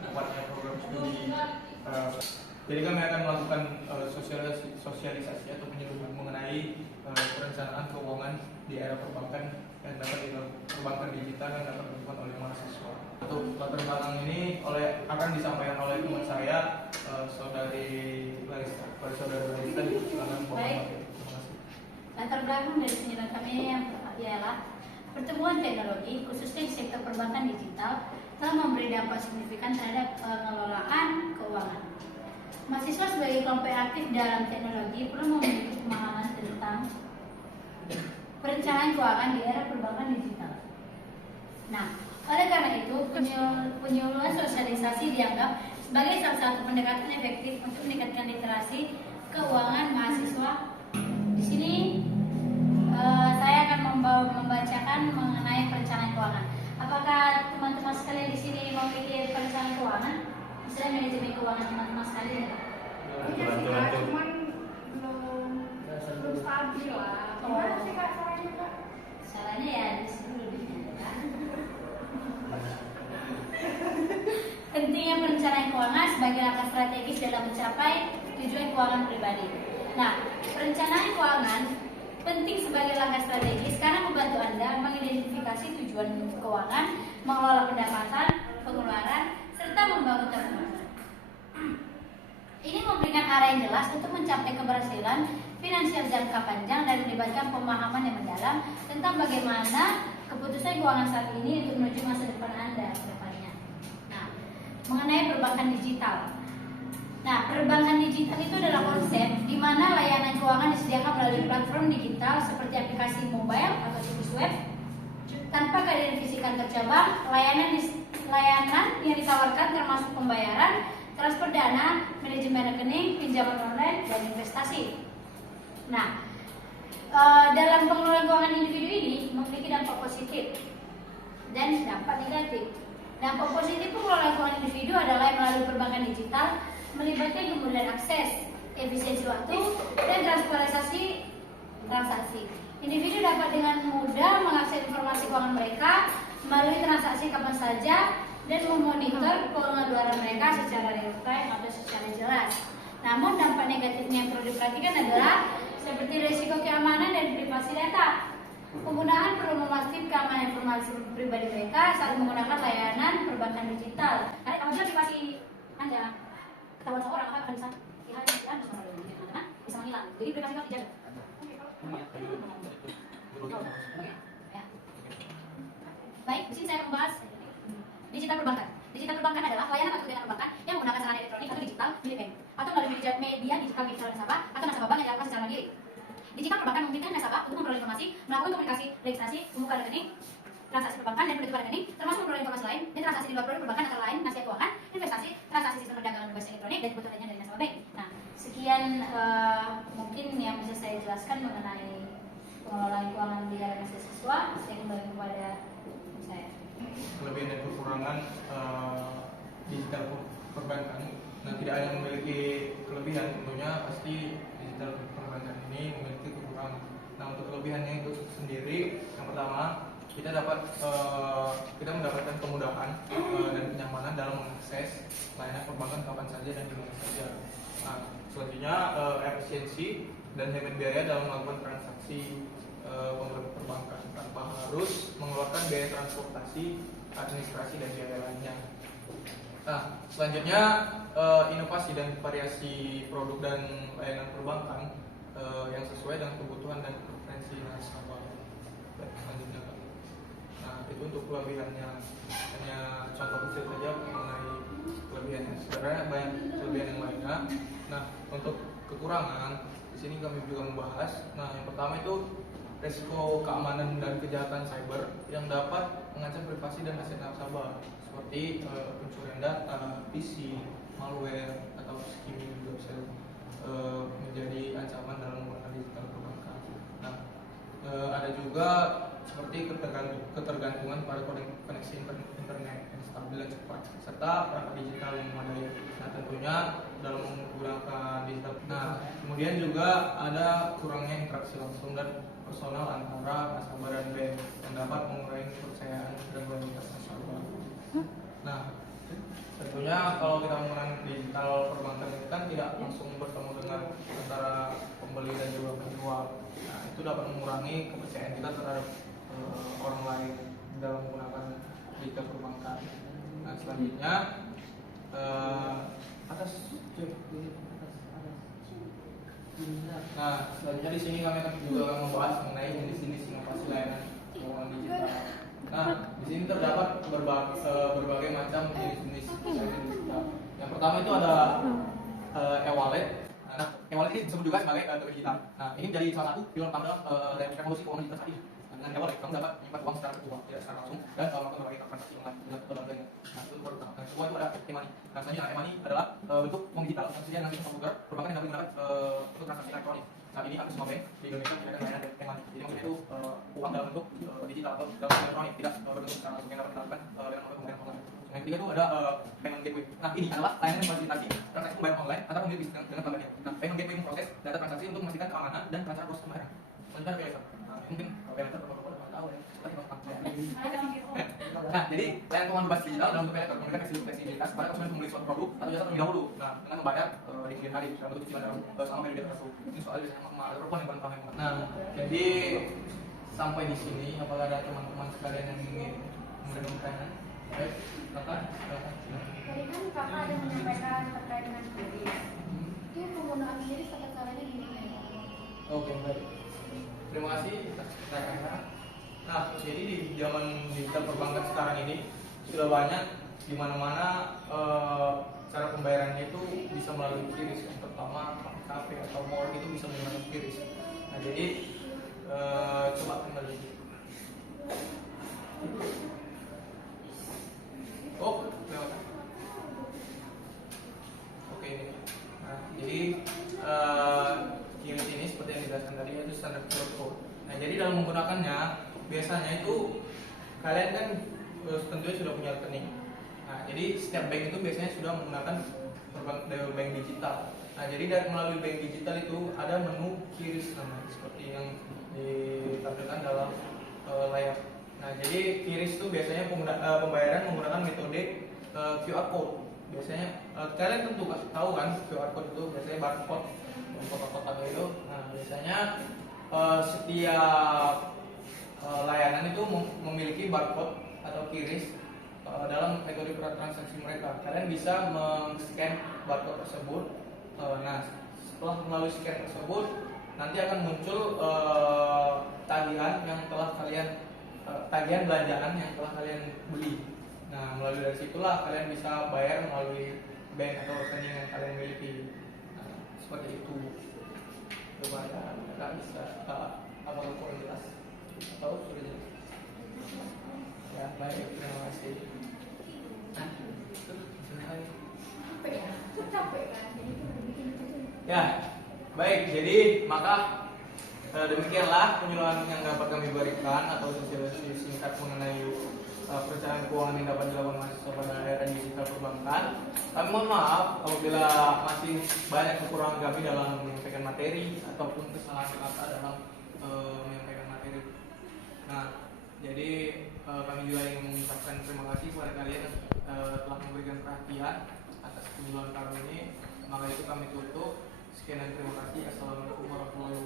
tepatnya program studi. Jadi kami akan melakukan sosialisasi atau penyuluhan mengenai perencanaan keuangan di era perbankan yang dapat dilakukan perbankan digital yang dapat dilakukan oleh mahasiswa. Untuk latar belakang ini akan disampaikan oleh teman saya, saudari Larissa. Saudari Larissa silakan. Baik. Latar belakang dari penjelasan kami yang ialah pertumbuhan teknologi khususnya di sektor perbankan digital telah memberi dampak signifikan terhadap pengelolaan keuangan. Mahasiswa sebagai kelompok aktif dalam teknologi perlu memiliki pemahaman tentang perencanaan keuangan di era perbankan digital. Nah, oleh karena itu penyuluhan sosialisasi dianggap sebagai salah satu pendekatan efektif untuk meningkatkan literasi keuangan mahasiswa. Di sini saya akan membacakan mengenai perencanaan keuangan. Apakah teman-teman sekalian di sini memiliki perencanaan keuangan? Misalnya manajemen keuangan teman-teman sekalian? Cuman belum stabil lah. Gimana sih Kak caranya Kak? Caranya ya di sini lebih kan. Pentingnya perencanaan keuangan sebagai langkah strategis dalam mencapai tujuan keuangan pribadi. Nah, perencanaan keuangan penting sebagai langkah strategis karena membantu Anda mengidentifikasi tujuan keuangan, mengelola pendapatan, pengeluaran, serta membangun tabungan. Ini memberikan arah yang jelas untuk mencapai keberhasilan finansial jangka panjang dan melibatkan pemahaman yang mendalam tentang bagaimana keputusan keuangan saat ini untuk menuju masa depan Anda ke depannya. Nah, mengenai perbankan digital. Nah, perbankan digital itu adalah konsep di mana layanan keuangan disediakan melalui platform digital seperti aplikasi mobile atau situs web tanpa kehadiran fisik kantor cabang. Layanan yang ditawarkan termasuk pembayaran, transfer dana, manajemen rekening, pinjaman online, dan investasi. Nah, dalam pengelolaan keuangan individu ini memiliki dampak positif dan dampak negatif. Dampak positif pengelolaan keuangan individu adalah melalui perbankan digital melibatkan kemudahan akses, efisiensi waktu, dan transparansi transaksi. Individu dapat dengan mudah mengakses informasi keuangan mereka melalui transaksi kapan saja dan memonitor pengeluaran mereka secara real time atau secara jelas. Namun dampak negatifnya yang perlu diperhatikan adalah seperti risiko keamanan dan privasi data. Penggunaan perlu memastikan keamanan informasi pribadi mereka saat menggunakan layanan perbankan digital. Karena apabila privasi Anda ketahuan sama orang akan bisa hilang teman-teman bisa menghilang. Jadi privasi harus dijaga. Baik, di sini saya membahas digital perbankan. Digital perbankan adalah layanan atau kegiatan perbankan yang menggunakan sarana elektronik atau digital milik bank atau melalui media digital milik nasabah atau nasabah bank yang dilakukan secara mandiri. Digital perbankan memungkinkan nasabah untuk memperoleh informasi, melakukan komunikasi, registrasi, membuka rekening, transaksi perbankan dan penutupan rekening, termasuk memperoleh informasi lain dan transaksi di luar produk perbankan antara lain nasihat keuangan, investasi, transaksi sistem perdagangan berbasis elektronik dan kebutuhan lainnya dari nasabah bank. Nah, sekian mungkin yang bisa saya jelaskan mengenai pengelolaan keuangan di era mahasiswa. Saya kembali kepada saya. Kelebihan dan kekurangan digital perbankan. Nah, tidak hanya memiliki kelebihan, tentunya pasti digital perbankan ini memiliki kekurangan. Nah, untuk kelebihannya itu sendiri, yang pertama kita mendapatkan kemudahan dan kenyamanan dalam mengakses layanan perbankan kapan saja dan di mana saja. Nah, selanjutnya efisiensi dan hemat biaya dalam melakukan transaksi perbankan tanpa harus mengeluarkan biaya transportasi, administrasi dan biaya lainnya. Nah, selanjutnya inovasi dan variasi produk dan layanan perbankan yang sesuai dengan kebutuhan dan preferensi nasabah. Selanjutnya, nah itu untuk kelebihannya. Hanya contoh kecil saja mengenai kelebihannya. Sebenarnya banyak kelebihan yang lainnya. Nah, untuk kekurangan di sini kami juga membahas. Nah, yang pertama itu risiko keamanan dan kejahatan cyber yang dapat mengancam privasi dan aset nasabah seperti pencurian data, phishing, malware atau skimming juga bisa menjadi ancaman dalam menggunakan digital perbankan. Nah, ada juga seperti ketergantungan pada koneksi internet yang stabil dan cepat serta perangkat digital yang memadai. Nah, tentunya dalam menggunakan digital. Nah, kemudian juga ada kurangnya interaksi langsung dan personal antara nasabah dan bank yang dapat mengurangi kepercayaan dan loyalitas nasabah. Nah, Tentunya kalau kita menggunakan digital perbankan itu kan tidak langsung bertemu dengan antara pembeli dan juga penjual. Nah, itu dapat mengurangi kepercayaan kita terhadap orang lain dalam menggunakan digital perbankan. Nah, selanjutnya atas. Nah, selanjutnya di sini kami akan juga akan membahas mengenai jenis-jenis inovasi layanan keuangan digital. Nah, di sini terdapat berbagai macam jenis-jenis layanan digital. Yang pertama itu ada e-wallet. Nah, e-wallet ini disebut juga sebagai dompet digital. Nah, ini menjadi salah satu pilar utama dari revolusi keuangan digital saat ini. Nah, dengan e-wallet kamu dapat menyimpan uang secara virtual, tidak secara langsung, dan melakukan berbagai transaksi online dengan metode lainnya. Nah, itu pertama. Nah, semua itu ada e-money. Nah, selanjutnya e-money adalah bentuk uang digital, maksudnya dengan sistem komputer, perbankan yang dapat menggunakan untuk transaksi elektronik. Nah, ini hampir semua bank di Indonesia menggunakan layanan e-money. Jadi maksudnya itu uang dalam bentuk digital atau dalam bentuk elektronik, tidak berbentuk secara langsung yang dapat dilakukan dengan pembayaran online. Yang ketiga itu ada payment gateway. Nah, ini adalah layanan yang memfasilitasi transaksi pembayaran online antara pembeli bisnis dengan pelanggannya. Nah, payment gateway memproses data transaksi untuk memastikan keamanan dan kelancaran proses pembayaran. Selanjutnya paylater. Nah, mungkin paylater beberapa orang tahu ya. Nah, jadi layanan keuangan berbasis digital dalam bentuk paylater memberikan fleksibilitas kepada konsumen membeli suatu produk atau jasa terlebih dahulu. Nah, dengan membayar di kemudian hari dalam bentuk cicilan selama periode tersebut. Ini soal biasanya sama ada perempuan yang paling paham. Nah, jadi sampai di sini apakah ada teman-teman sekalian yang ingin memberikan baik, silakan. Tadi kan kakak ada menyampaikan terkait dengan kredit. Itu penggunaan kredit tata caranya gimana ya? Oke, baik. Terima kasih atas pertanyaannya. Nah, jadi di zaman digital perbankan sekarang ini sudah banyak di mana-mana cara pembayarannya itu bisa melalui QRIS. Yang pertama, kafe atau mall itu bisa menggunakan QRIS. Nah, jadi coba kembali. Oh, lewat. Oke, ini. Nah, jadi QRIS ini seperti yang dijelaskan tadi itu standar QR code. Nah, jadi dalam menggunakannya biasanya itu kalian kan tentunya sudah punya rekening. Nah, jadi setiap bank itu biasanya sudah menggunakan bank digital. Nah, jadi dari melalui bank digital itu ada menu QRIS namanya seperti yang ditampilkan dalam layar. Nah, jadi QRIS itu biasanya pembayaran menggunakan metode QR code. Biasanya kalian tentu tahu kan QR code itu biasanya barcode kotak-kotak itu. Nah, biasanya setiap layanan itu memiliki barcode atau QRIS dalam metode transaksi mereka. Kalian bisa men-scan barcode tersebut. Nah, setelah melalui scan tersebut, nanti akan muncul tagihan yang telah kalian tagihan belanjaan yang telah kalian beli. Nah, melalui dari situlah kalian bisa bayar melalui bank atau rekening yang kalian miliki. Nah, seperti itu. Coba ya, bisa apakah kurang jelas atau sudah jelas? Ya, baik, terima kasih. Nah, Capek kan? ya, baik. Jadi maka demikianlah penyuluhan yang dapat kami berikan atau sosialisasi singkat mengenai perencanaan keuangan yang dapat dilakukan mahasiswa pada era digital perbankan. Kami mohon maaf apabila masih banyak kekurangan kami dalam menyampaikan materi ataupun kesalahan kata dalam menyampaikan materi. Nah, jadi kami juga ingin mengucapkan terima kasih kepada kalian telah memberikan perhatian atas penyuluhan kami ini. Maka itu kami tutup. Sekian dan terima kasih. Assalamualaikum warahmatullahi wabarakatuh.